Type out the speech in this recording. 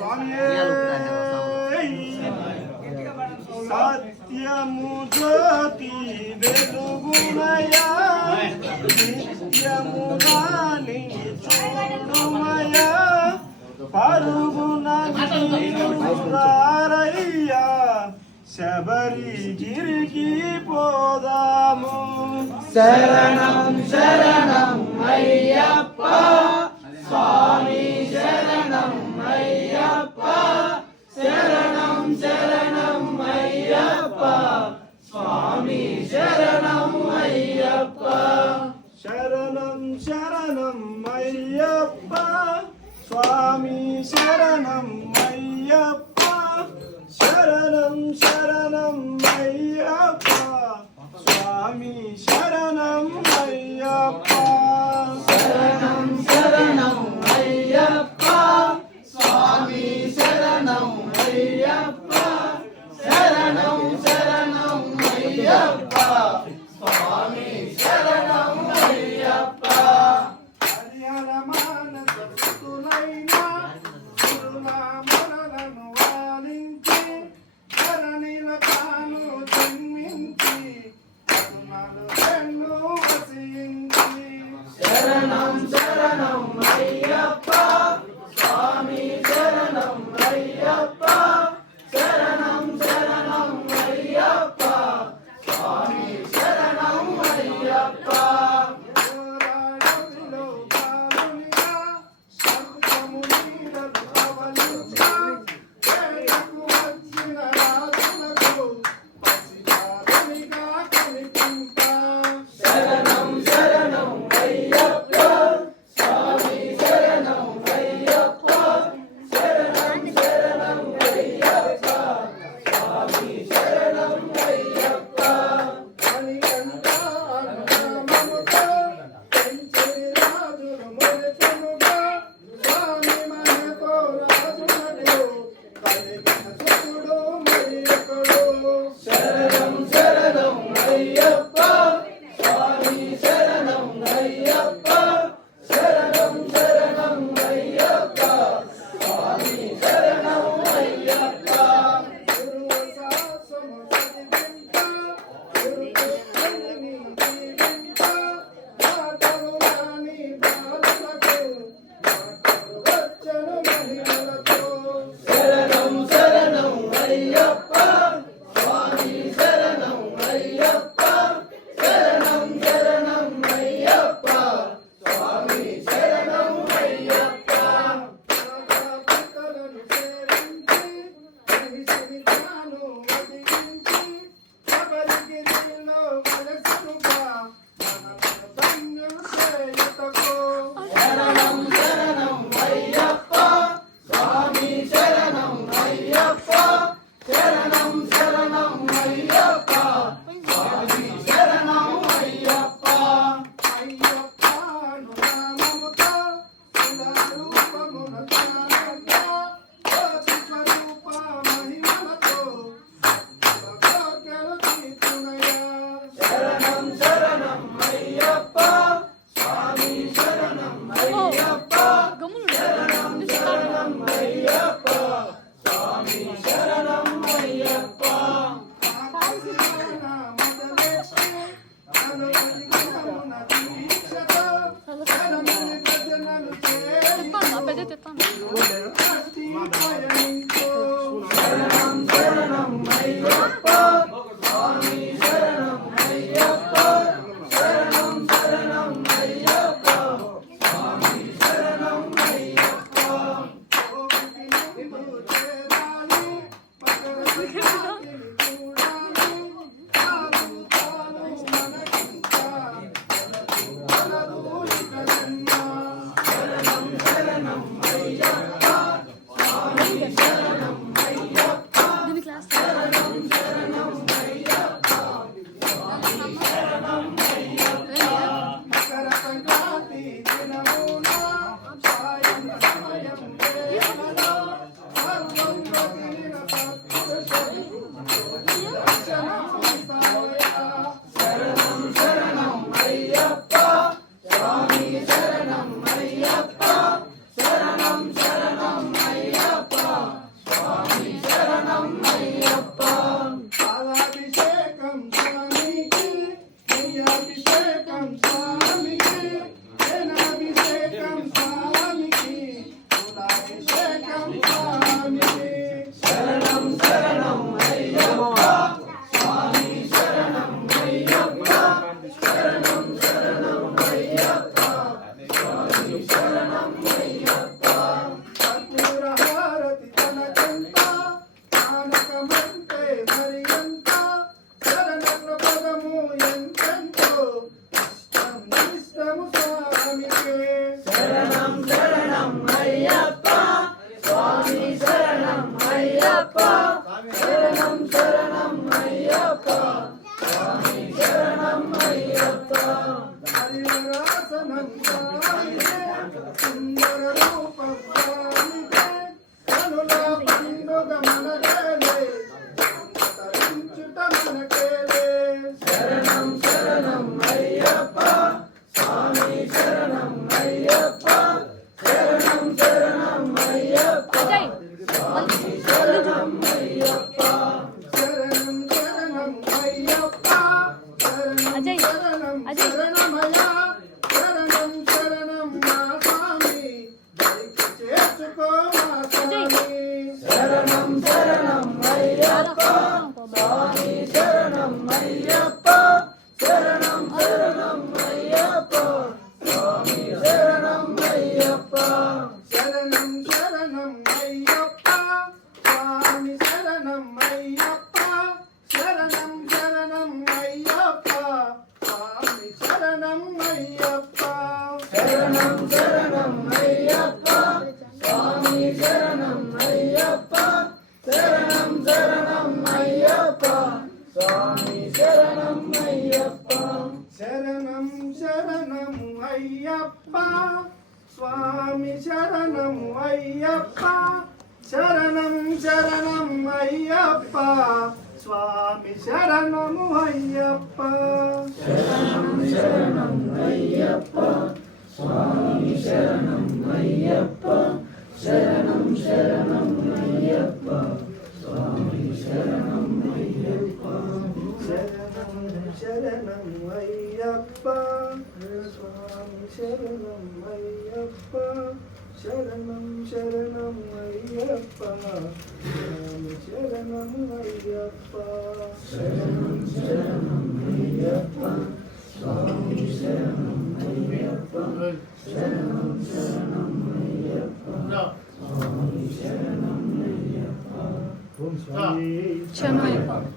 స్వామియే సత్యము జ్యోతి వెలుగుమయా నిత్యము దాని చూడుమయా పరుగున రారయ్యా శబరిగిరికి పోదాము శరణం శరణం అయ్యప్ప స్వామి శరణం అయ్యప్ప శరణం శరణం అయ్యప్ప స్వామి శరణం అయ్యప్ప శరణం శరణం అయ్యప్ప స్వామి శరణం అయ్యప్ప శరణం శరణం అయ్యప్ప స్వామి శరణం అయ్యప్ప శరణం శరణం అయ్యప్ప స్వామి శరణం అయ్యప్ప శరణం శరణం అయ్యప్ప స్వామి శరణం అయ్యప్ప హరిహర మానస సుతులైనా గురునామలను వాలించి ధరణిల తాను జన్మించి పదునాలు రెండు వసించి శరణం శరణం అయ్యప్ప స్వామి శరణం అయ్యప్ప శరణం శరణం అయ్యప్ప స్వామి శరణం అయ్యప్ప రాడవిలో బాలునిగా శబ్దము నీడలు పవలించా వేటకు వచ్చిన రాజులకు పసిబాలునిగా కనిపించా శరణం శరణం అయ్యప్ప స్వామి శరణం అయ్యప్ప శరణం శరణం అయ్యప్ప స్వామి శరణం అయ్యప్ప మణికంఠ అనునామముతో పెంచిరి రాజులు మొదటముగా స్వామి మనతో రాజులకు కలిగిన సుతుడు మరియొకడు శరణం శరణం అయ్యప్ప స్వామి శరణం అయ్యప్ప శరణం శరణం అయ్యప్ప స్వామి శరణం అయ్యప్ప గురువు శాసము చదివింప గురుకృష్ణుని దీవింప మాటలు రాని బాలులకు మాటలు వచ్చను మహిమలతో శరణం శరణం అయ్యప్ప స్వామి శరణం అయ్యప్ప శరణం శరణం అయ్యప్ప స్వామి శరణం అయ్యప్ప భక్తులను సేవించి మహిషిని తాను వదిలించి శబరిగిరిలో మనసుగా మనలను ధన్యులు చేయుటకు శరణం శరణం అయ్యప్ప స్వామి శరణం అయ్యప్ప శరణం శరణం అయ్యప్ప స్వామి శరణం అయ్యప్ప అయ్యప్ప అనునామముతో శిలారూపమున ధ్యానంగా జ్యోతి స్వరూప మహిమలతో భక్తుల తీర్చునయ్యా శరణం శరణం అయ్యప్ప స్వామి శరణం అయ్యప్ప శరణం శరణం అయ్యప్ప స్వామి శరణం అయ్యప్ప ఆకాశవాన మొదలెట్టి అనుమతి గుణమున దీక్షతో శరణుని భజనలు చేయి భక్తి పయనించు శరణం శరణం అయ్యప్ప స్వామి శరణం అయ్యప్ప శరణం శరణం అయ్యప్ప స్వామి శరణం అయ్యప్ప ఓపికను చేరాలి మకర సంక్రాంతిని చూడాలి తాను తాను మనకింకా మనదు ఇక జన్మ శరణం శరణం అయ్యప్ప స్వామి కర్పూర హారతి తనకెంత కానకమంటే మరి ఎంత శరణగ్ర పదము ఎంతెంతో ఇష్టము స్వామికే శరణం శరణం అయ్యప్ప స్వామి శరణం అయ్యప్ప శరణం శరణం అయ్యప్ప స్వామి శరణం అయ్యప్ప హరివరాసనం స్వామికే సుందర రూపం స్వామికే కనుల పండుగ మనకేలే తరించుట మనకేలే శరణం శరణం అయ్యప్ప స్వామి శరణం అయ్యప్ప శరణం శరణం అయ్యప్ప స్వామి శరణం అయ్యప్ప శరణం శరణం అయ్యప్ప శరణం శరణం శరణమయ్య శరణం శరణం మా స్వామి దరికి చేర్చుకో మా స్వామి శరణం శరణం అయ్యప్ప స్వామి శరణం అయ్యప్ప శరణం శరణం అయ్యప్ప స్వామి శరణం అయ్యప్ప శరణం శరణం అయ్యప్ప స్వామి శరణం అయ్యప్ప శరణం శరణం అయ్యప్ప స్వామి శరణం అయ్యప్ప శరణం శరణం అయ్యప్ప స్వామి శరణం అయ్యప్ప శరణం శరణం అయ్యప్ప స్వామి శరణం అయ్యప్ప శరణం శరణం అయ్యప్ప స్వామి శరణం అయ్యప్ప శరణం శరణం అయ్యప్ప స్వామి శరణము అయ్యప్ప శరణం శరణం అయ్యప్ప స్వామి శరణం అయ్యప్ప శరణం శరణం అయ్యప్ప స్వామి శరణం అయ్యప్ప శరణం శరణం అయ్యప్ప స్వామి శరణం అయ్యప్ప శరణం శరణం అయ్యప్ప స్వామి శరణం అయ్యప్ప శరణం శరణం అయ్యప్ప స్వామి శరణం అయ్యప్ప శరణం శరణం అయ్యప్ప స్వామి శరణం అయ్యప్ప ఓం స్వామి Chama aí, Paulo.